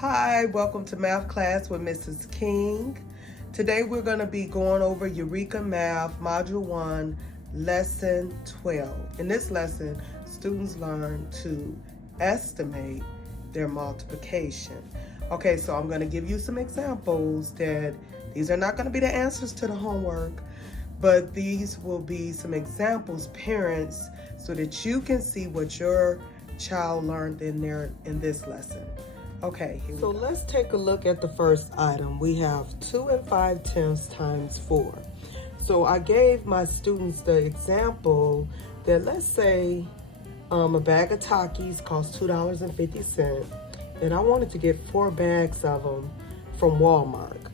Hi, welcome to Math Class with Mrs. King. Today we're going to be going over Eureka Math Module 1, Lesson 12. In this lesson, students learn to estimate their multiplication. Okay, so I'm going to give you some examples that these are not going to be the answers to the homework, but these will be some examples, parents, so that you can see what your child learned in this lesson. Okay, so let's take a look at the first item. We have 2 5/10 times 4. So I gave my students the example that, let's say a bag of Takis costs $2.50, and I wanted to get 4 bags of them from Walmart.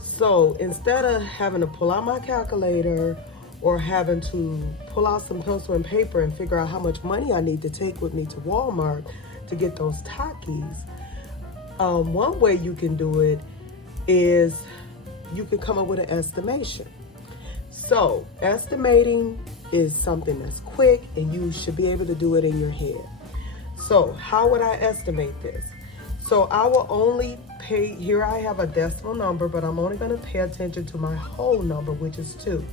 So instead of having to pull out my calculator or having to pull out some pencil and paper and figure out how much money I need to take with me to Walmart to get those Takis, one way you can do it is you can come up with an estimation. So estimating is something that's quick and you should be able to do it in your head. So how would I estimate this? So I will only pay, here I have a decimal number, but I'm only going to pay attention to my whole number, which is 2.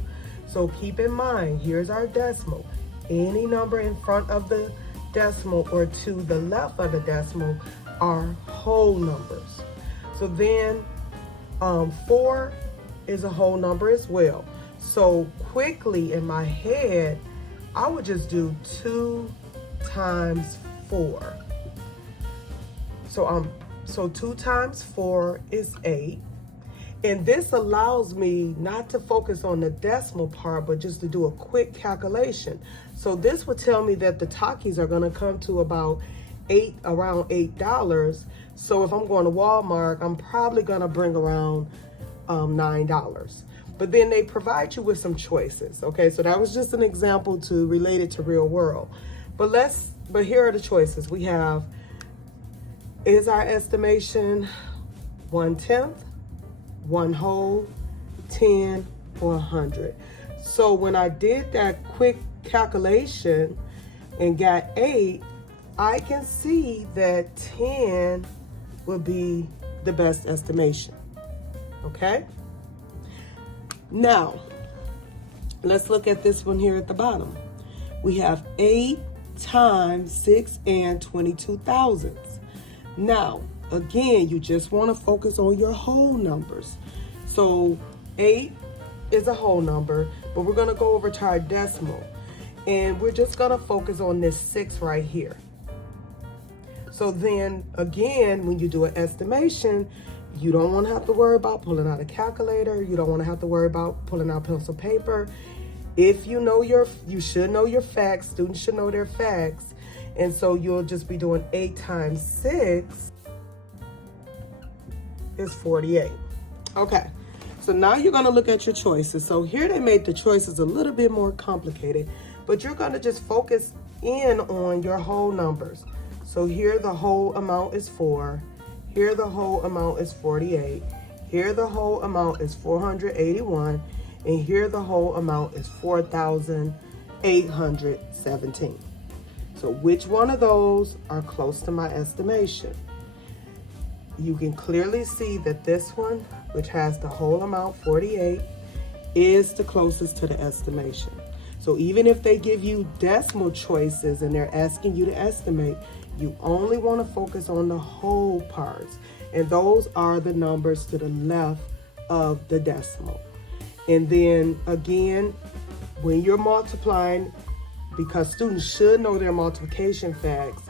So keep in mind, here's our decimal. Any number in front of the decimal or to the left of the decimal are whole numbers. So then 4 is a whole number as well. So quickly in my head, I would just do 2 times 4. So 2 times 4 is 8. And this allows me not to focus on the decimal part, but just to do a quick calculation. So this would tell me that the Takis are gonna come to around $8. So if I'm going to Walmart, I'm probably gonna bring around $9. But then they provide you with some choices. Okay, so that was just an example to relate it to real world. But here are the choices. We have, is our estimation 1/10, 1 whole, 10, or 100? So when I did that quick calculation and got 8, I can see that 10 would be the best estimation, okay? Now, let's look at this one here at the bottom. We have 8 times 6 and 22 thousandths. Now, again, you just want to focus on your whole numbers. So 8 is a whole number, but we're going to go over to our decimal. And we're just going to focus on this 6 right here. So then, again, when you do an estimation, you don't want to have to worry about pulling out a calculator. You don't want to have to worry about pulling out pencil paper. If you know you should know your facts. Students should know their facts. And so you'll just be doing 8 times 6 is 48. Okay, so now you're going to look at your choices. So here they made the choices a little bit more complicated, but you're going to just focus in on your whole numbers. So here the whole amount is 4. Here the whole amount is 48. Here the whole amount is 481. And here the whole amount is 4,817. So which one of those are close to my estimation? You can clearly see that this one, which has the whole amount 48, is the closest to the estimation. So even if they give you decimal choices and they're asking you to estimate, you only want to focus on the whole parts. And those are the numbers to the left of the decimal. And then again, when you're multiplying, because students should know their multiplication facts,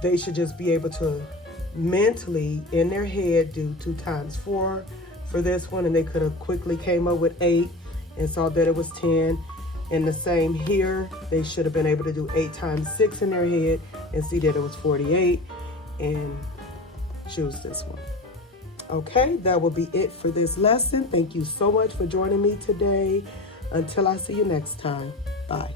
they should just be able to mentally, in their head, do 2 times 4 for this one, and they could have quickly came up with 8 and saw that it was 10. And the same here, they should have been able to do 8 times 6 in their head and see that it was 48 and choose this one. Okay, that will be it for this lesson. Thank you so much for joining me today. Until I see you next time, bye.